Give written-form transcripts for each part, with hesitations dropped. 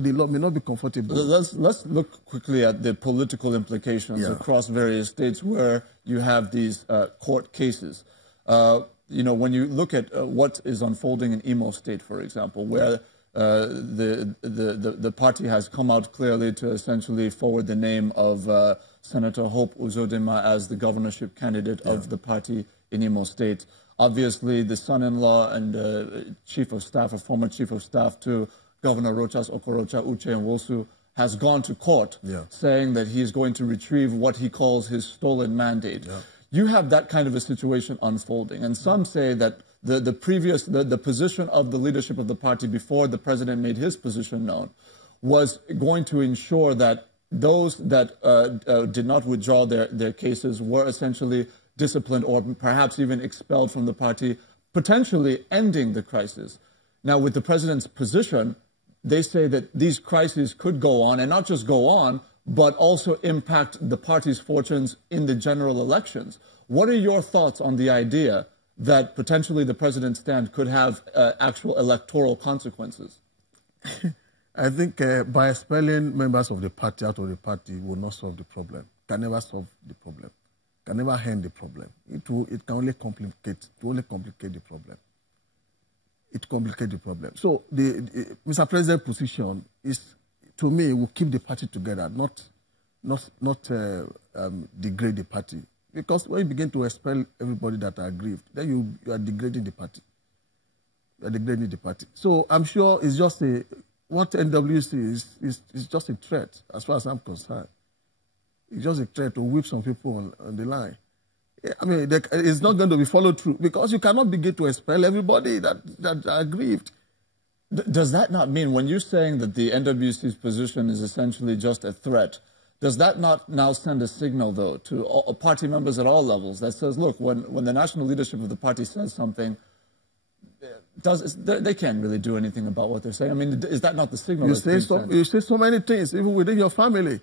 the law may not be comfortable. Let's look quickly at the political implications across various states where you have these court cases. You know, when you look at what is unfolding in Imo State, for example, where the party has come out clearly to essentially forward the name of Senator Hope Uzodinma as the governorship candidate of the party in Imo State. Obviously, the son-in-law and chief of staff, or former chief of staff to Governor Rochas Okorocha, Uche Nwosu, has gone to court saying that he is going to retrieve what he calls his stolen mandate. You have that kind of a situation unfolding, and some say that the position of the leadership of the party before the president made his position known was going to ensure that those that did not withdraw their cases were essentially disciplined or perhaps even expelled from the party, potentially ending the crisis. Now, with the president's position, they say that these crises could go on, and not just go on, but also impact the party's fortunes in the general elections. What are your thoughts on the idea that potentially the president's stand could have actual electoral consequences? I think by expelling members of the party out of the party will not solve the problem. Can never solve the problem. Can never end the problem. It can only complicate the problem. It complicates the problem. So the Mr. President's position is, to me, will keep the party together, not degrade the party. Because when you begin to expel everybody that are aggrieved, then you are degrading the party. You are degrading the party. So I'm sure it's just what NWC is just a threat, as far as I'm concerned. It's just a threat to whip some people on the line. I mean, it's not going to be followed through because you cannot begin to expel everybody that are aggrieved. Does that not mean, when you're saying that the NWC's position is essentially just a threat, does that not now send a signal, though, to all party members at all levels that says, look, when the national leadership of the party says something, they can't really do anything about what they're saying? I mean, is that not the signal? You say so many things, even within your family.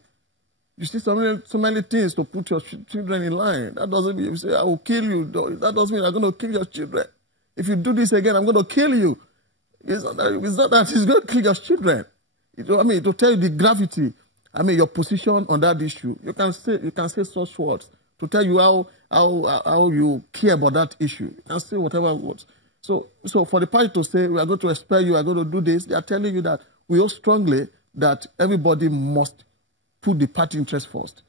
You see so many things to put your children in line. That doesn't mean you say, I will kill you. That doesn't mean I'm going to kill your children. If you do this again, I'm going to kill you. It's not that he's going to kill your children. I mean, to tell you the gravity, I mean, your position on that issue, you can say such words to tell you how you care about that issue. You can say whatever words. So for the party to say, we are going to expel you, we are going to do this, they are telling you that we hold strongly that everybody must put the party interest first.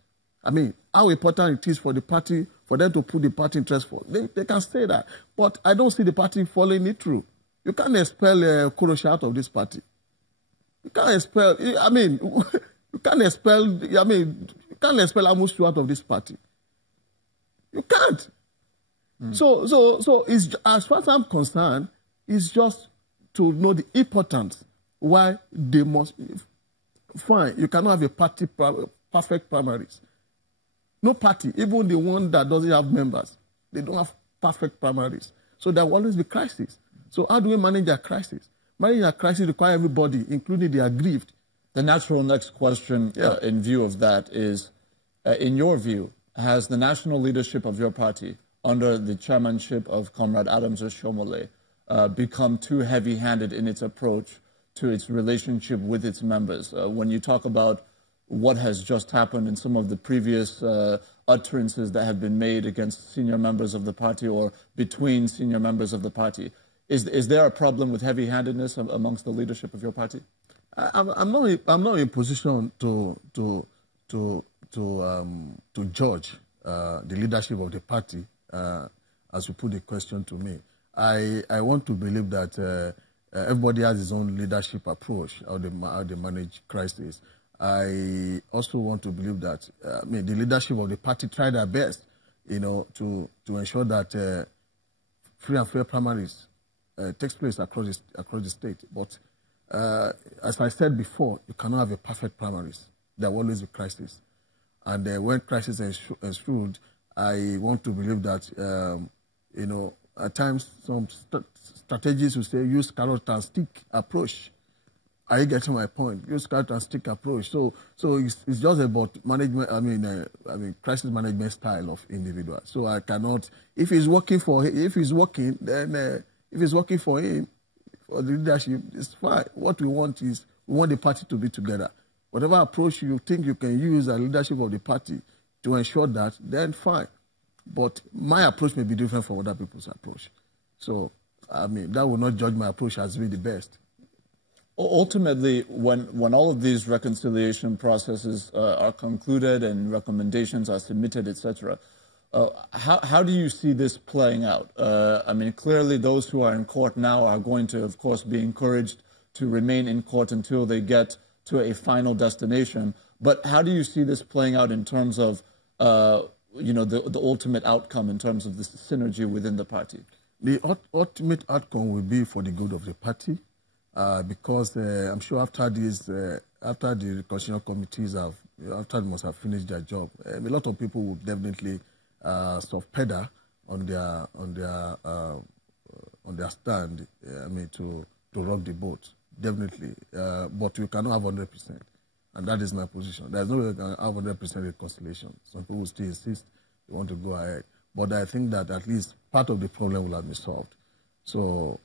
I mean, how important it is for the party, for them to put the party interest first. They can say that. But I don't see the party following it through. You can't expel Kurosha out of this party. You can't expel, I mean, you can't expel Amusu out of this party. You can't. So it's, as far as I'm concerned, it's just to know the importance why they must. Fine, you cannot have a party perfect primaries. No party, even the one that doesn't have members, they don't have perfect primaries. So there will always be crisis. So how do we manage a crisis? Managing a crisis requires everybody, including the aggrieved. The natural next question in view of that is, in your view, has the national leadership of your party, under the chairmanship of Comrade Adams Oshomole, become too heavy-handed in its approach to its relationship with its members? When you talk about what has just happened in some of the previous utterances that have been made against senior members of the party or between senior members of the party, is there a problem with heavy-handedness amongst the leadership of your party? I'm not in position to judge the leadership of the party as you put the question to me. I want to believe that everybody has his own leadership approach, how they manage crisis. I also want to believe that the leadership of the party tried their best, to ensure that free and fair primaries takes place across the state. But as I said before, you cannot have a perfect primaries. There will always be crisis, and when crisis is ensued, I want to believe that at times some strategies will say use carrot and stick approach. Are you getting my point? Use carrot and stick approach. So it's just about management. Crisis management style of individuals. So I cannot. If it's working for him, if it's working for him, for the leadership, it's fine. What we want is We want the party to be together. Whatever approach you think you can use as leadership of the party to ensure that, then fine. But my approach may be different from other people's approach. So, I mean, that will not judge my approach as being the best. Ultimately, when all of these reconciliation processes are concluded and recommendations are submitted, etc., how do you see this playing out? I mean, clearly those who are in court now are going to, of course, be encouraged to remain in court until they get to a final destination. But how do you see this playing out in terms of, the ultimate outcome, in terms of the synergy within the party? The ultimate outcome will be for the good of the party, because I'm sure after the constitutional committees after they must have finished their job, a lot of people will definitely sort of pedal on their stand. I mean, to rock the boat, definitely. But we cannot have 100%, and that is my position. There's no way we can have 100% reconciliation. Some people still insist they want to go ahead, but I think that at least part of the problem will have been solved. So.